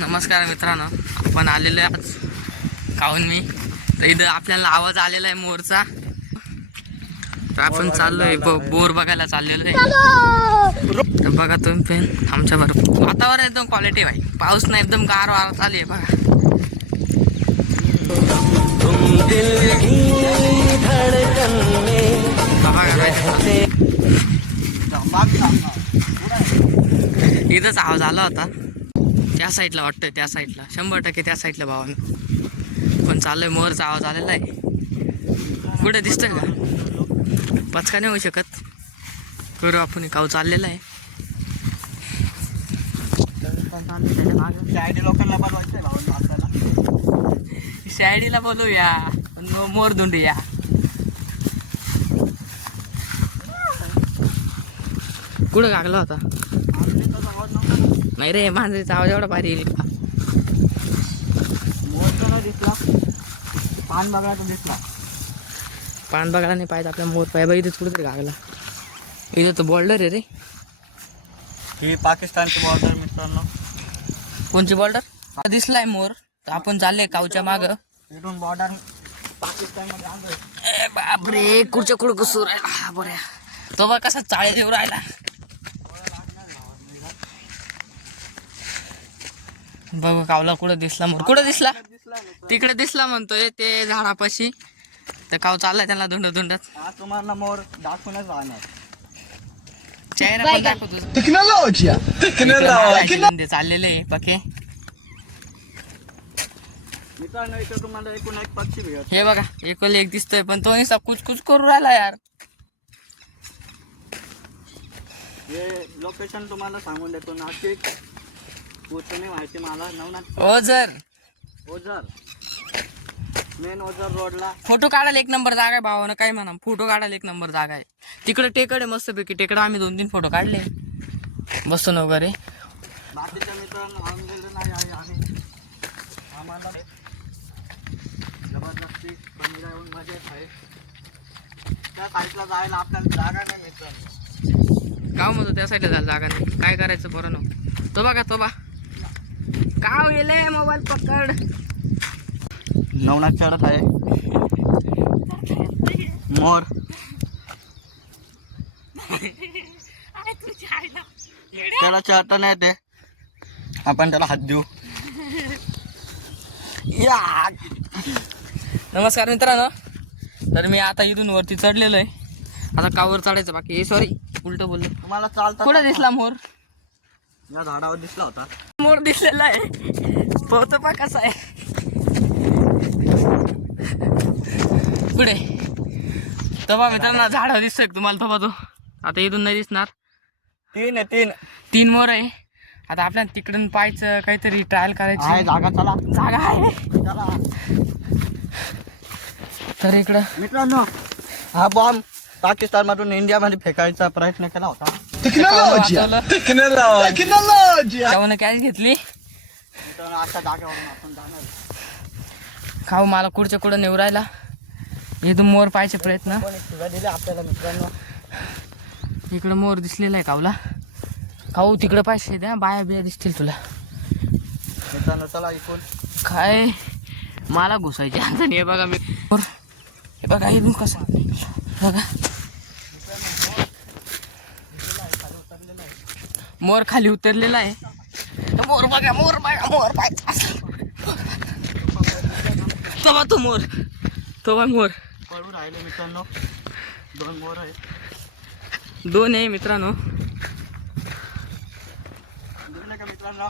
नमस्कार मित्रांनो, आपण आलेलो आहे आज खाऊन मी तर इथं आपल्याला आवाज आलेला आहे मोरचा. तर आपण चाललोय बोर बघायला चाललेलो आहे. तर बघा तुम्ही पण आमच्या बरोबर वातावरण एकदम क्वालिटी भाई, पाऊस नाही, एकदम गार वारा चालू आहे बघा. इथंच आवाज आला होता त्या साईडला, वाटतंय त्या साईडला 100% त्या साईडला भावानं पण चाललोय. मोरचा आवाज आलेला आहे. कुठे दिसतोय का? पचका नाही होऊ शकत. करू आपण काऊ चाललेला आहे. शायडीला बोलूया, मोर धुंडूया. कुठं गागला होता? नाही रे, मांजरीचा आवाज एवढा भारी दिसला. पान बघायला दिसला. पान बघायला नाही पाहिजे आपल्या मोर पाय. इथेच कुठेतरी गागला. इथं तर बॉर्डर आहे रे. ही पाकिस्तानची बॉर्डर मित्रांनो. कोणची बॉर्डर? दिसलाय मोर. तर आपण चालले काऊच्या माग. इथून बॉर्डर पाकिस्तान मध्ये आलोय. बापरे, कुडच्या कुड घुसू राहिला. बऱ्या तो बघ कसा चाळे देऊ राहिला. बघ कावला कुठं दिसला मोर. कुठं दिसला? तिकडे दिसला म्हणतोय ते झाडापाशी. तर काव चाललाय त्याला धुंडत. हा तुम्हाला मोर दाखवूनच राहणार. चेहरा पण दाखवतो. चाललेले पके मित्रांनो, इथं तुम्हाला एकूण एक पक्षी भेट. हे बघा, एकल एक दिसतोय पण तो निसा कुच करू राहिला यार. हे लोकेशन तुम्हाला सांगून देतो. नाशिक पोचणे माहिती मला. नवनाथ ओझर मेन ओझर रोडला. फोटो काढायला एक नंबर जागा आहे भावानं. काय म्हणा, फोटो काढायला एक नंबर जागा आहे. तिकडे टेकड आहे मस्तपैकी. टेकडं आम्ही 2-3 फोटो काढले बसून वगैरे. बाकीच्या मित्रांनो आणलेलं नाही आहे. आणि आम्हाला जबरदस्ती बंदिरा येऊन मजेत आहे. त्या साईडला जायला आपल्याला जागा नाही मित्रांनो. गाव म्हणतो त्या साईडला जायला जागा नाही. काय करायचं बरं नो. तो बघा काव येले. मोबाईल पकड. नवनाथ चढत आहे मोर. त्याला चढता नाही येते. आपण त्याला हात देऊ. या नमस्कार मित्रांनो. तर मी आता इथून वरती चढलेलो आहे. आता कावर चढायचं बाकी. हे सॉरी, उलट बोललो. तुम्हाला चालता कुठं दिसला मोर? या झाडावर दिसला होता. मोर दिसलेला आहे. पोहतो पा कसा आहे. पुढे तबा मित्रांनो झाडावर दिसतोय तुम्हाला. तबा तो आता इथून नाही दिसणार. 3 मोर आहे. आता आपल्याला तिकडून पाहायचं, काहीतरी ट्रायल करायची आहे. जागा चला. जागा आहे. चला. तर इकडं मित्रांनो, हा बॉम्ब पाकिस्तान मधून इंडिया मध्ये फेकायचा प्रयत्न केला होता. त्याने कॅच घेतली. मित्रांनो, अशा जागेवरून आपण जाणार. खाऊ मला कुठच्या कुठं नेऊ राहिला. इथून मोर पाहायचे प्रयत्न. कोणी शिव्या दिल्या आपल्याला मित्रांनो. इकडं मोर दिसलेला आहे कावला. खाऊ तिकडं पाहिजे द्या. बाया बिया दिसतील तुला. मित्रांनो चला इकडून. काय मला घुसायचे आता. हे बघा मी मोर. हे बघा इथून कसं बघा. मोर खाली उतरलेला आहे. मोर बघा पाहिजे. तो मोर पळून राहिले मित्रांनो. 2 मोर आहे. 2 आहे मित्रांनो. दिसलं का मित्रांनो?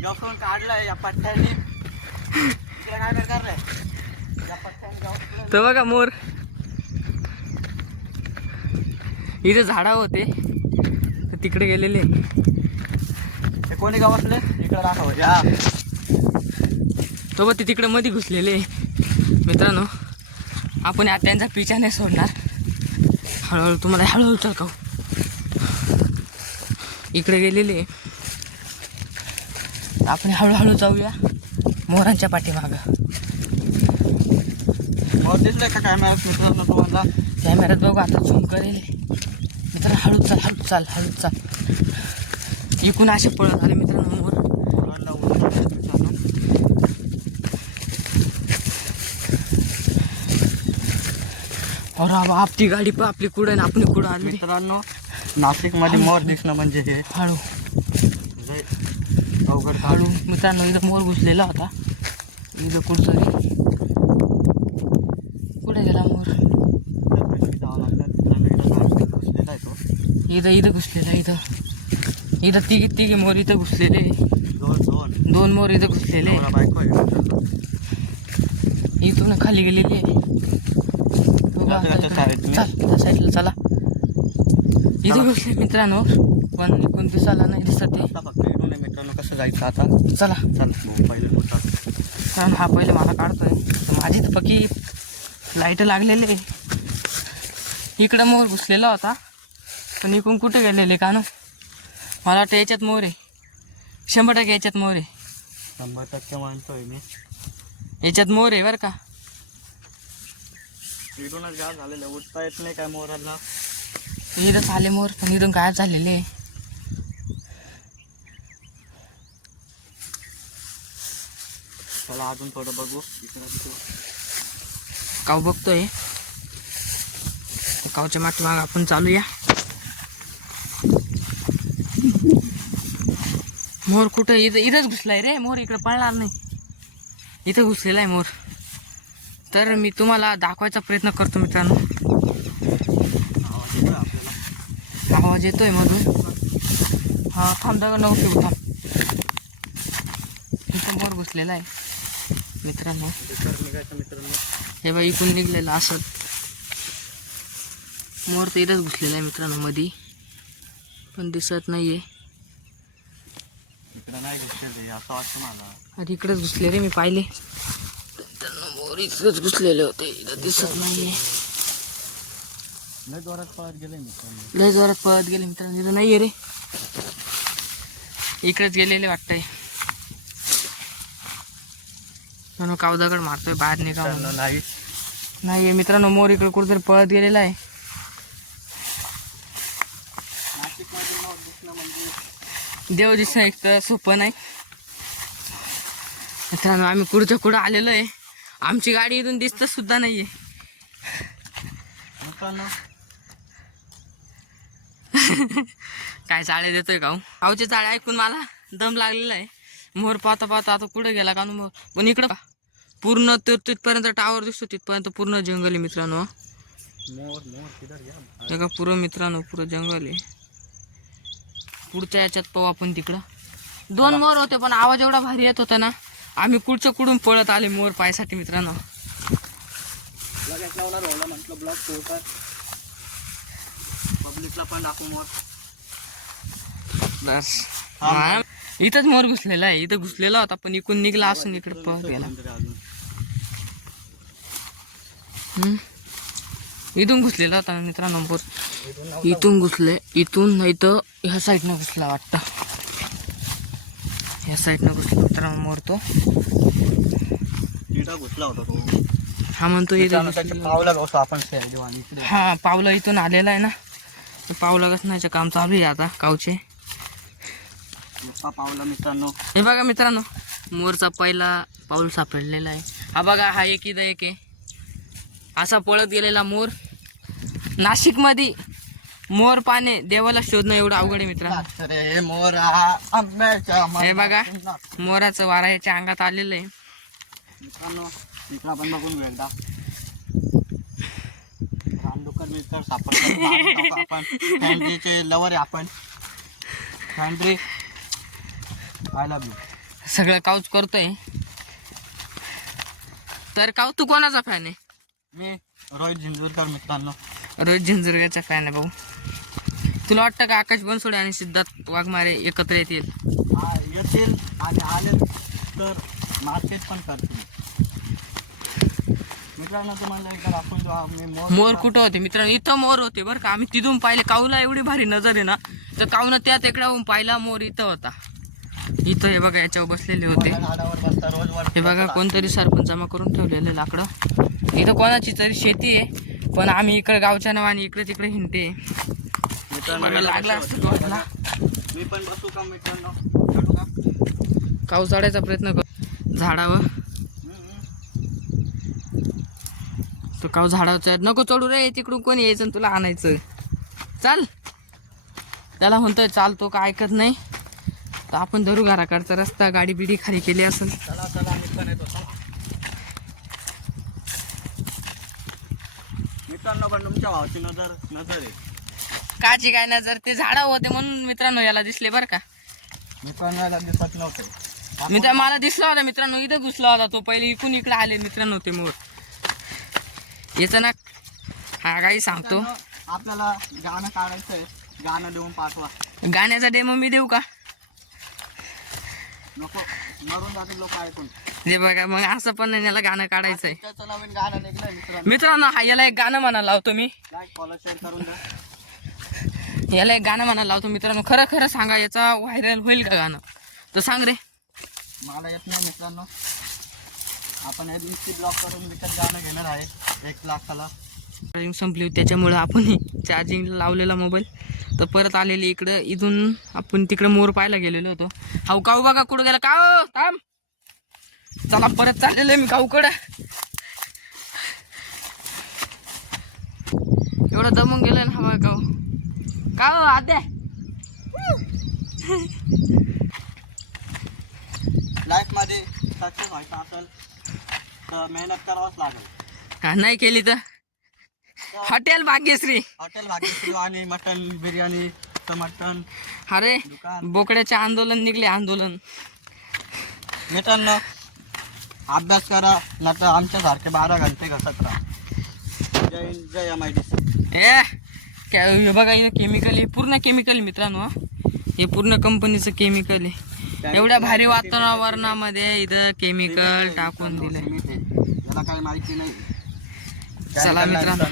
जॉफून काढलाय या पठ्ठ्याने. इकडे काय प्रकार रे? या पठ्ठ्याने जाऊन तो बघा मोर. इथे झाडा होते तर तिकडे गेलेले. हे कोणी गावातले? इकडे राखावं. या तो बघ ते तिकडे मध्ये घुसलेले मित्रांनो. आपण आता त्यांचा पिछा नाही सोडणार. हळूहळू तुम्हाला हळूहळू चलकाव. इकडे गेलेले आपण हळूहळू जाऊया मोरांच्या पाठीमागं. मोर दिसले का कॅमेऱ्यात मित्रांनो तुम्हाला? कॅमेऱ्यात बघू आता झूम करेल. मित्र हळूच चाल. इकून असे पळत आले मित्रांनो मोर. अरे आपली गाडी पण आपली कुठं आहे ना आपण कुठं आली मित्रांनो नाशिक मध्ये मोर दिसणं म्हणजे हे हळू लय अवघड हळू मित्रांनो इथं मोर घुसलेला होता इथं कुठतरी कुठे गेला मोर इथं घुसलेला इथं तिघी मोर इथं घुसलेले दोन मोर इथं घुसलेले इथून खाली गेलेली आहे त्या साईडला चला इथे घुसले मित्रांनो पण कोण दिसायला नाही दिसत ते मित्रांनो कसं जायचं आता चला कारण हा पहिले मला काढतोय माझी तर पक्की लाईट लागलेली इकडं मोर घुसलेला होता पण इकडून कुठे गेलेले का ना मला वाटतं याच्यात मोर आहे 100% याच्यात मोर आहे 100% मानतोय मी याच्यात मोर आहे बरं का इथूनच गाव झालेलं उठता येत नाही काय मोराला इथं आले मोर पण इथून गायब झालेले चला अजून थोडं बघू इकडं काव बघतोय कावच्या मागं आपण चालूया मोर कुठं इथंच घुसलाय रे मोर इकडं पळणार नाही इथं घुसलेला आहे मोर तर मी तुम्हाला दाखवायचा प्रयत्न करतो मित्रांनो आवाज येतोय मधून हा थांब दगड नको थांब इथं मोर घुसलेला आहे मित्रांनो हे बघा इकडून निघलेलं असत मोर तर इथंच घुसलेला आहे मित्रांनो मधी पण दिसत नाहीये इकडं नाही घुसले असं वाटतं मला अरे इकडेच घुसले रे मी पाहिले मोर इकडेच घुसलेले होते इथं दिसत नाहीये लय जोरात पळत गेले मित्रांनो लय जोरात पळत गेले मित्रांनो इथं नाहीये रे इकडेच गेलेले वाटतंय म्हणून काव दगड मारतोय बाहेर निघावं नाही मित्रांनो मोर इकडे कुठेतरी पळत गेलेला आहे देव दिसणं एक तर सोपं नाही मित्रांनो आम्ही पुढच्या कुठं आलेलो आहे आमची गाडी इथून दिसत सुद्धा नाहीये काय चाळे देतोय गाव गावचे चाळे ऐकून मला दम लागलेला आहे मोर पाहता पाहता आता कुठं गेला का मोर पण इकडं पूर्ण तिथपर्यंत टावर दिसतो तिथपर्यंत पूर्ण जंगल आहे मित्रांनो का पुरं मित्रांनो पुरं जंगल आहे पुढच्या याच्यात पाहू आपण तिकडं 2 मोर होते पण आवाज एवढा भारी येत होता ना आम्ही कुठचं कुठून पळत आले मोर पायसाठी मित्रांनो म्हटलं ब्लॉग पब्लिकला पण दाखवू मोर बस इथंच मोर घुसलेला आहे इथं घुसलेला होता पण इकडून निघला असून इकडे पळत गेला इथून घुसलेला होता मित्रांनो मोर इथून घुसले इथून नाही तर ह्या साईडनं घुसला वाटतं ह्या साईडनं घुसला मित्रांनो मोर तो घुसला होता तो हा म्हणतो इथं पावला बसू आपण हा पावलं इथून आलेला आहे ना तर पावलं घसण्याचं काम चालू आहे आता कावचे पावला मित्रांनो हे बघा मित्रांनो मोरचा पहिला पाऊल सापडलेला आहे हा बघा हा एक इथं एक आहे असा पळत गेलेला मोर नाशिक मध्ये मोर पाने देवाला शोधणं एवढं अवघड आहे मित्रांनो हे बघा मोराचं वारा याच्या अंगात आलेलं आहे मित्रांनो इकडं आपण बघून घेऊ एकदा रामडुक्कर मित्र सापडतो आपण फॅन्ड्रीचे लवर आहे आपण फॅन्ड्री आय लव्ह यू सगळं काऊच करतोय तर काऊ तू कोणाचा फॅन आहे मी रोहित झिंजूरकर मित्रांनो रोहित झिंजुरग्याचा फॅन आहे भाऊ तुला वाटतं का आकाश बनसोडे आणि सिद्धार्थ वाघमारे एकत्र येतील येतील आणि आले तर मार्केट पण करतील मित्रांनो तुम्हाला एकदा आपण जो मोर कुठं होते मित्रांनो इथं मोर होते बरं का आम्ही तिथून पाहिले काऊला एवढी भारी नजर आहे ना तर काऊनं त्या टेकड्यावरून पाहिला मोर इथं होता इथं हे बघा याच्यावर बसलेले होते हे बघा कोणतरी सरपंच जमा करून ठेवलेले लाकडं इथं कोणाची तरी शेती आहे पण आम्ही इकडे गावच्या नावाने इकडे तिकडे हिंडते लागला असतो मी पण बसू का मित्रांनो काऊ चढायचा प्रयत्न कर झाडावर तो काव झाडावर नको चढू रे, तिकडून कोणी यायचं आणि तुला आणायचं. चाल, त्याला म्हणतोय चालतो का ऐकत नाही. तर आपण धरू घराकडचा रस्ता, गाडी बिडी खाली केली असेल. चला चला मी पण येतो. मित्रांनो पण तुमच्या भावाची नजर आहे. काची काय नजर, ते झाडं होते म्हणून मित्रांनो याला दिसले बरं का. मित्रांनो याला दिसत नव्हते. मित्र मला दिसला होता मित्रांनो, इथं घुसला होता तो. पहिले इकडून इकडे आले मित्रांनो ते मोर. याचं ना हा काही सांगतो. मित्रांनो, आपल्याला गाणं काढायचंय, गाणं देऊन पाठवा. गाण्याचा डेमो मी देऊ का? नको, मरून जातील लोक ऐकून. दे बघा, मग असं पण नाही, याला गाणं काढायचंय. त्याचं नवीन गाणं निघलंय मित्रांनो. मित्रांनो हा याला एक गाणं म्हणायला लावतो मी. लाईक फॉलो शेअर करून द्या. याला एक गाणं म्हणायला लावतो मित्रांनो. खरं खरं सांगा, याचा व्हायरल होईल का गाणं? तर सांग रे. मला येत नाही मित्रांनो. आपण हे नुसती ब्लॉक करून विकत गाणं घेणार आहे 1 लाखाला. चार्जिंग संपली होती त्याच्यामुळं आपण चार्जिंगला लावलेला मोबाईल. तर परत आलेली इकडं, इथून आपण तिकडे मोर पाहायला गेलेलो होतो. हाऊ काऊ बघा कुठं गेला का, थांब. चला परत चाललेलं आहे मी काऊकडं. एवढं दमून गेलं ना हवा काऊ आद्या. लाईफ मध्ये सक्सेस व्हायचं असेल तर मेहनत करावंच लागेल. हा, नाही केली तर हॉटेल भाग्यश्री. हॉटेल भाग्यश्री आणि मटन बिर्याणी, मटन अरे दुकान. बोकड्याचे आंदोलन निघले, आंदोलन. मित्रांनो अभ्यास करा, नाही तर आमच्यासारखे 12 घंटे घसत राहा. जय हिंद, जय MIDC. हे बघा, इथं केमिकल आहे, पूर्ण केमिकल मित्रांनो. हा. हे पूर्ण कंपनीचं केमिकल आहे. एवढ्या भारी वातावरणामध्ये इथं केमिकल टाकून दिलंय. याला काही माहिती नाही. चला मित्रांनो.